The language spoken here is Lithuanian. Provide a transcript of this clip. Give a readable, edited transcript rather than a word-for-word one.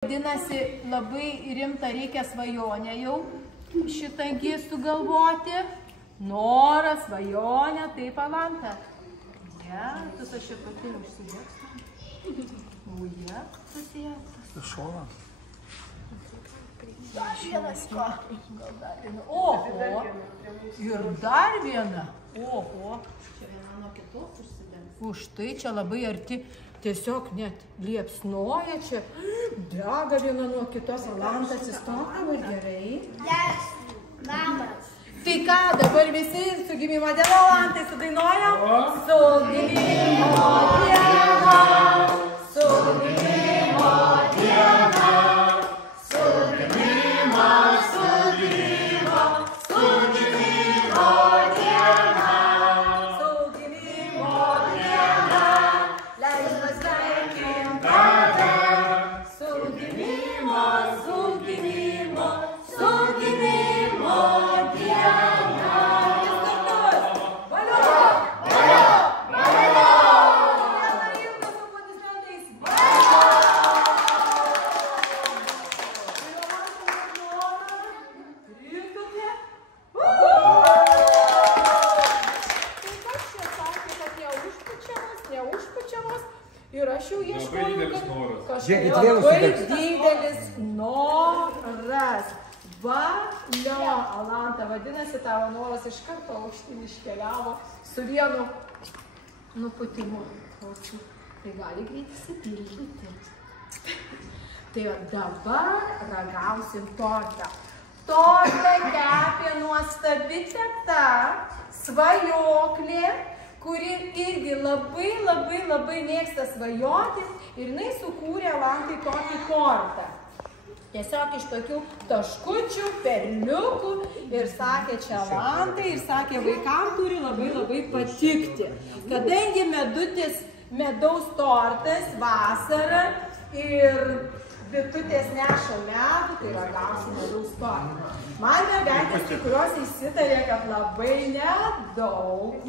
Vadinasi, labai rimta reikia svajonę jau šitągi sugalvoti. Noras, svajonė, taip Alanta. Jėzus, aš ir pati užsidėksiu. Jėzus. Šola. Dar vienas ko. Oho. Ir dar viena. Oho. Čia viena nuo kitos užsidengs. Už tai čia labai arti. Tiesiog net liepsnoja čia. Dega viena nuo kitos. Alanta atsistok dabar gerai. Yes, labas. Tai ką, dabar visi su gimimo diena Alantai sudainuojam? Su gimimo diena, su gimimo diena, su gimimo, su gimimo, su gimimo diena, su gimimo diena, leidžiame sveikinti tave, su gimimo, su gimimo, su gimimo diena. Ir aš jau ieškoju, Žiūrėkit, labai didelis noras. Valio, Alanta, vadinasi, tavo noras iš karto aukštyn iškeliavo su vienu nuputimu. Tai gali greit įsipildyti. Tai dabar ragausim tortą. Tortą kepė nuostabi teta, svajoklė, kuri irgi labai mėgsta svajoti ir jinai sukūrė Alantai tokį tortą. Tiesiog iš tokių taškučių, perliukų ir sakė čia Alantai ir sakė vaikams turi labai patikti. Kadangi medaus tortas vasara ir bitutės neša medų, tai ragausim medaus tortą. Man mergaitės kai kurios įsitarė, kad labai nedaug.